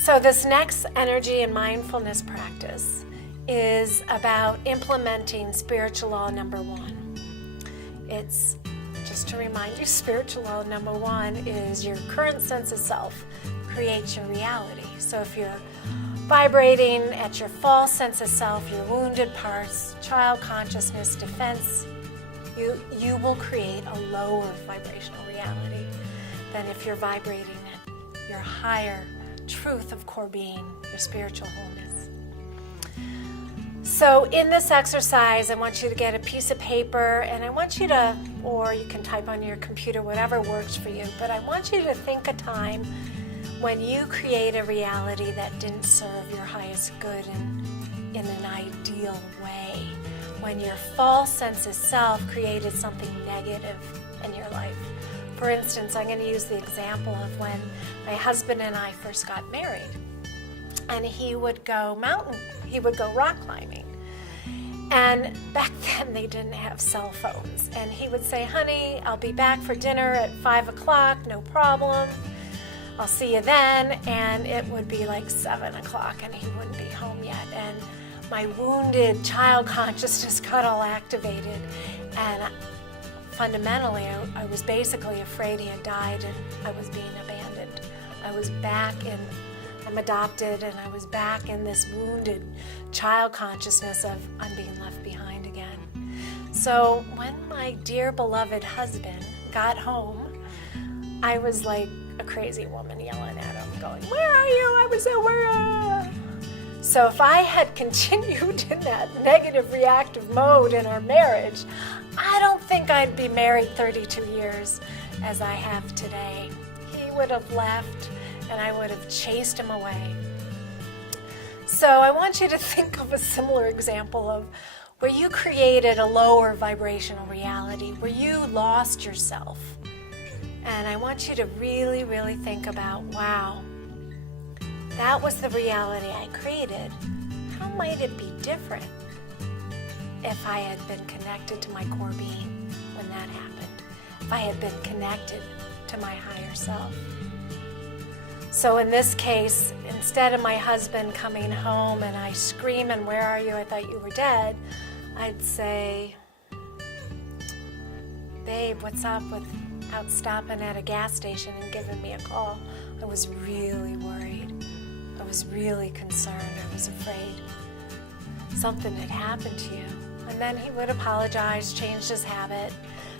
So this next energy and mindfulness practice is about implementing spiritual law number 1. It's, just to remind you, spiritual law number 1 is your current sense of self creates your reality. So if you're vibrating at your false sense of self, your wounded parts, child consciousness, defense, you will create a lower vibrational reality than if you're vibrating at your higher truth of core being, your spiritual wholeness. So in this exercise, I want you to get a piece of paper, and I want you to, or you can type on your computer, whatever works for you, but I want you to think a time when you create a reality that didn't serve your highest good in an ideal way, when your false sense of self created something negative in your life. For instance, I'm going to use the example of when my husband and I first got married. And he would go rock climbing. And back then they didn't have cell phones. And he would say, honey, I'll be back for dinner at 5 o'clock, no problem. I'll see you then. And it would be like 7 o'clock and he wouldn't be home yet. And my wounded child consciousness got all activated. And fundamentally, I was basically afraid he had died and I was being abandoned. I'm adopted, and I was back in this wounded child consciousness of I'm being left behind again. So when my dear beloved husband got home, I was like a crazy woman yelling at him, going, where are you? I was where? So if I had continued in that negative reactive mode in our marriage, I don't think I'd be married 32 years as I have today. He would have left and I would have chased him away. So I want you to think of a similar example of where you created a lower vibrational reality, where you lost yourself. And I want you to really, really think about, wow, that was the reality I created. How might it be different if I had been connected to my core being when that happened? If I had been connected to my higher self? So in this case, instead of my husband coming home and I screaming, where are you? I thought you were dead. I'd say, babe, what's up with out stopping at a gas station and giving me a call? I was really worried. I was really concerned. I was afraid something had happened to you. And then he would apologize, changed his habit.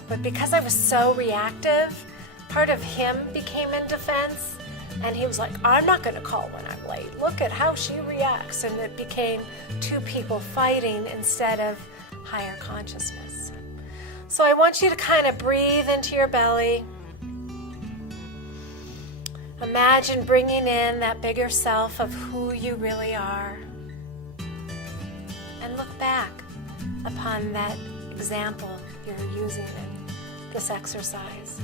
But because I was so reactive, part of him became in defense. And he was like, I'm not going to call when I'm late. Look at how she reacts. And it became two people fighting instead of higher consciousness. So I want you to kind of breathe into your belly. Imagine bringing in that bigger self of who you really are. And look back upon that example you're using in this exercise.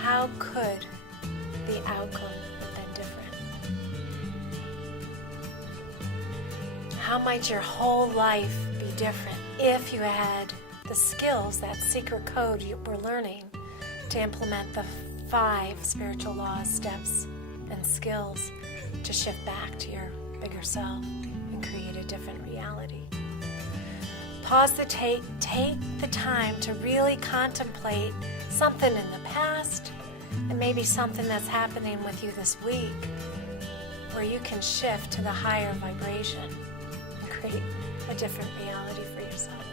How could the outcome have been different? How might your whole life be different if you had the skills, that secret code you were learning to implement the 5 spiritual laws, steps, and skills to shift back to your bigger self and create a different reality? Pause the tape, take the time to really contemplate something in the past and maybe something that's happening with you this week where you can shift to the higher vibration and create a different reality for yourself.